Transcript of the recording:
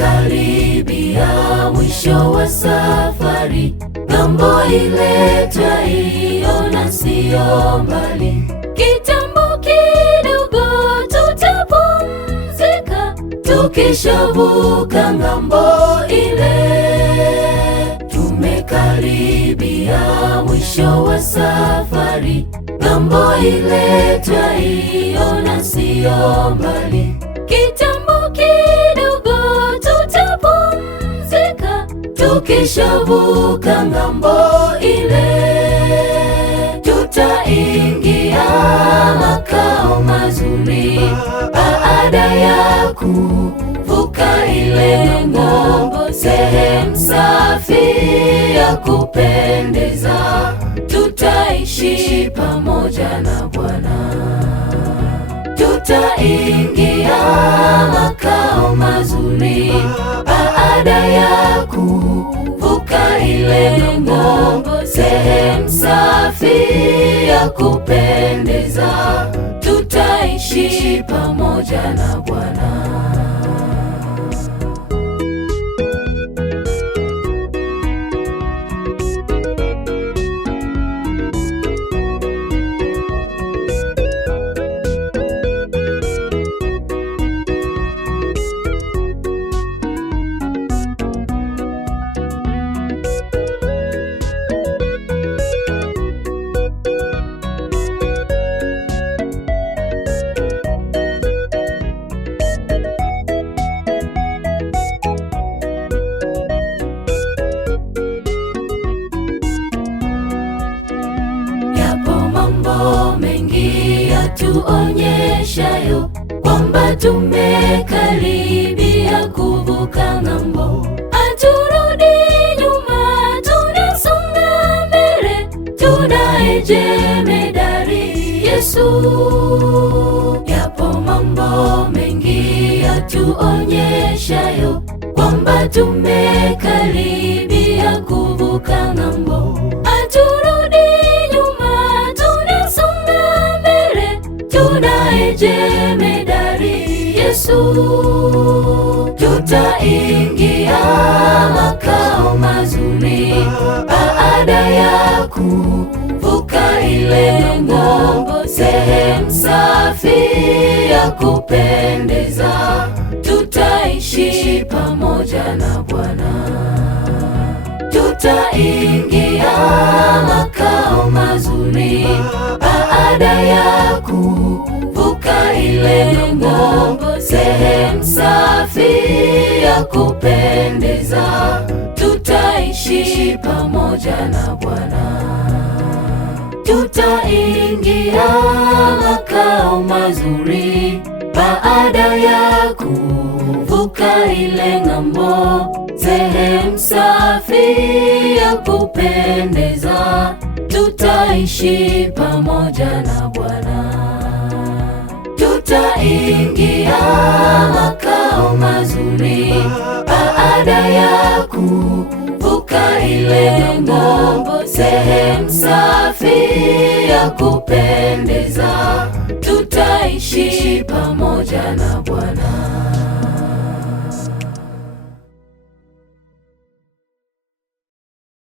Tumekaribia mwisho wa safari, ng'ambo ile twaiona siyo mbali. Kitambo kidogo tutapumzika, tukishavuka ng'ambo ile. Tumekaribia mwisho wa safari, ng'ambo ile twaiona siyo mbali. Kitambo kidogo tutapumzika, tukishavuka ng'ambo ile. Tutaingia makao mazuri baada ya kuvuka ile ng'ambo, sehemu safi ya kupendeza. Tutaishi pamoja na Bwana. Tutaingia makao mazuri baada ya kuvuka ile ng'ambo, sehemu safi ya kupendeza. Tutaishi pamoja na Bwana. Mengi yatuonyeshayo kwamba tumekaribia kuvuka ng'ambo. Haturudi nyuma, tunasonga mbele, tunaye jemedari Yesu. Yapo mambo mengi yatuonyeshayo kwamba tumekaribia kuvuka ng'ambo. Tunaye jemedari Yesu. Tutaingia makao mazuri baada ya kuvuka ile ng'ambo, sehemu safi ya kupendeza. Tutaishi pamoja na Bwana. Tutaingia makao mazuri baada ya kuvuka ile ng'ambo, sehemu safi ya kupendeza. Tutaishi pamoja na Bwana. Tutaingia makao mazuri baada ya kuvuka ile ng'ambo, sehemu safi ya kupendeza. Tutaishi pamoja na Bwana. Tutaingia makao mazuri baada ya kuvuka ile ng'ambo, sehemu safi ya kupendeza. Tutaishi pamoja na Bwana.